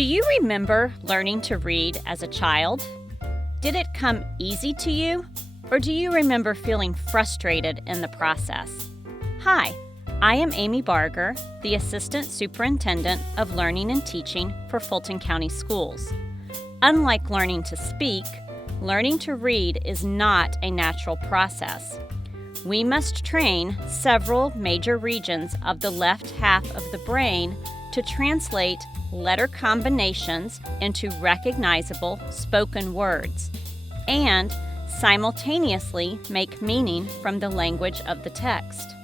Do you remember learning to read as a child? Did it come easy to you, or do you remember feeling frustrated in the process? Hi, I am Amy Barger, the Assistant Superintendent of Learning and Teaching for Fulton County Schools. Unlike learning to speak, learning to read is not a natural process. We must train several major regions of the left half of the brain to translate letter combinations into recognizable spoken words and simultaneously make meaning from the language of the text.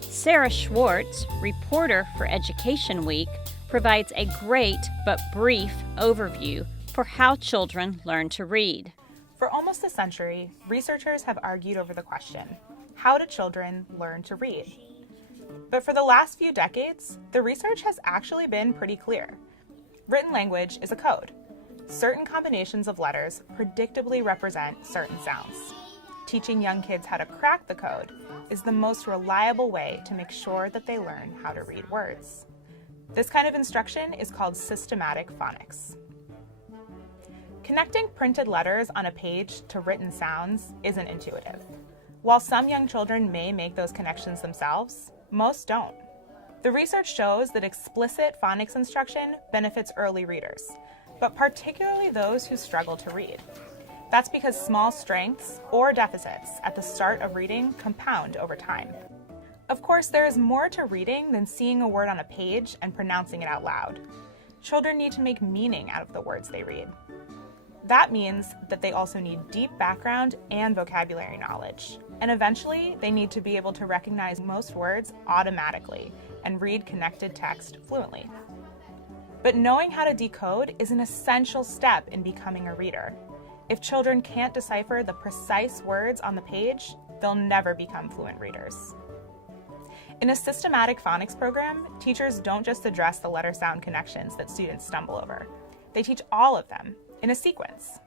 Sarah Schwartz, reporter for Education Week, provides a great but brief overview for how children learn to read. For almost a century, researchers have argued over the question, how do children learn to read? But for the last few decades, the research has actually been pretty clear. Written language is a code. Certain combinations of letters predictably represent certain sounds. Teaching young kids how to crack the code is the most reliable way to make sure that they learn how to read words. This kind of instruction is called systematic phonics. Connecting printed letters on a page to written sounds isn't intuitive. While some young children may make those connections themselves, most don't. The research shows that explicit phonics instruction benefits early readers, but particularly those who struggle to read. That's because small strengths or deficits at the start of reading compound over time. Of course, there is more to reading than seeing a word on a page and pronouncing it out loud. Children need to make meaning out of the words they read. That means that they also need deep background and vocabulary knowledge. And eventually, they need to be able to recognize most words automatically and read connected text fluently. But knowing how to decode is an essential step in becoming a reader. If children can't decipher the precise words on the page, they'll never become fluent readers. In a systematic phonics program, teachers don't just address the letter-sound connections that students stumble over. They teach all of them in a sequence.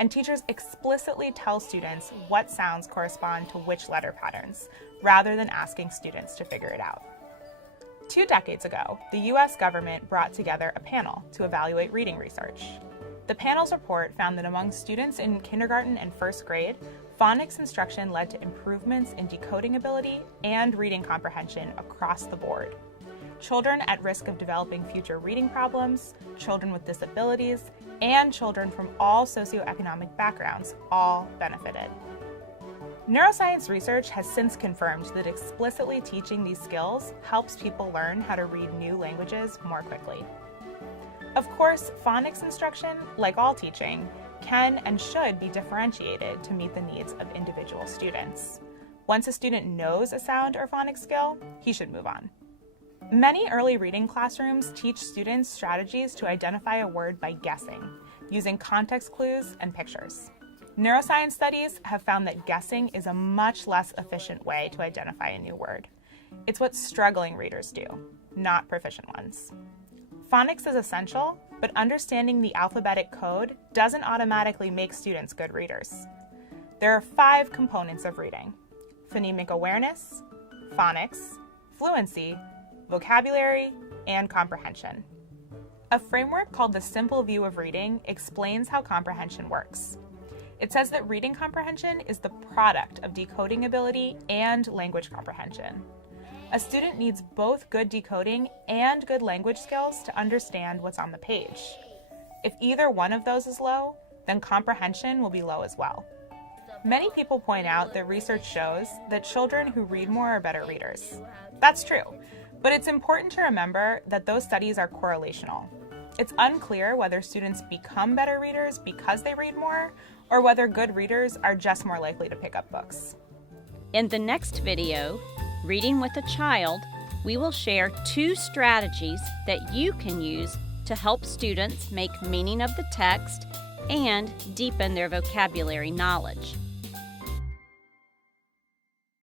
And teachers explicitly tell students what sounds correspond to which letter patterns, rather than asking students to figure it out. 2 decades ago, the US government brought together a panel to evaluate reading research. The panel's report found that among students in kindergarten and first grade, phonics instruction led to improvements in decoding ability and reading comprehension across the board. Children at risk of developing future reading problems, children with disabilities, and children from all socioeconomic backgrounds all benefited. Neuroscience research has since confirmed that explicitly teaching these skills helps people learn how to read new languages more quickly. Of course, phonics instruction, like all teaching, can and should be differentiated to meet the needs of individual students. Once a student knows a sound or phonics skill, he should move on. Many early reading classrooms teach students strategies to identify a word by guessing, using context clues and pictures. Neuroscience studies have found that guessing is a much less efficient way to identify a new word. It's what struggling readers do, not proficient ones. Phonics is essential, but understanding the alphabetic code doesn't automatically make students good readers. There are 5 components of reading: phonemic awareness, phonics, fluency, vocabulary, and comprehension. A framework called the Simple View of Reading explains how comprehension works. It says that reading comprehension is the product of decoding ability and language comprehension. A student needs both good decoding and good language skills to understand what's on the page. If either one of those is low, then comprehension will be low as well. Many people point out that research shows that children who read more are better readers. That's true. But it's important to remember that those studies are correlational. It's unclear whether students become better readers because they read more, or whether good readers are just more likely to pick up books. In the next video, Reading with a Child, we will share 2 strategies that you can use to help students make meaning of the text and deepen their vocabulary knowledge.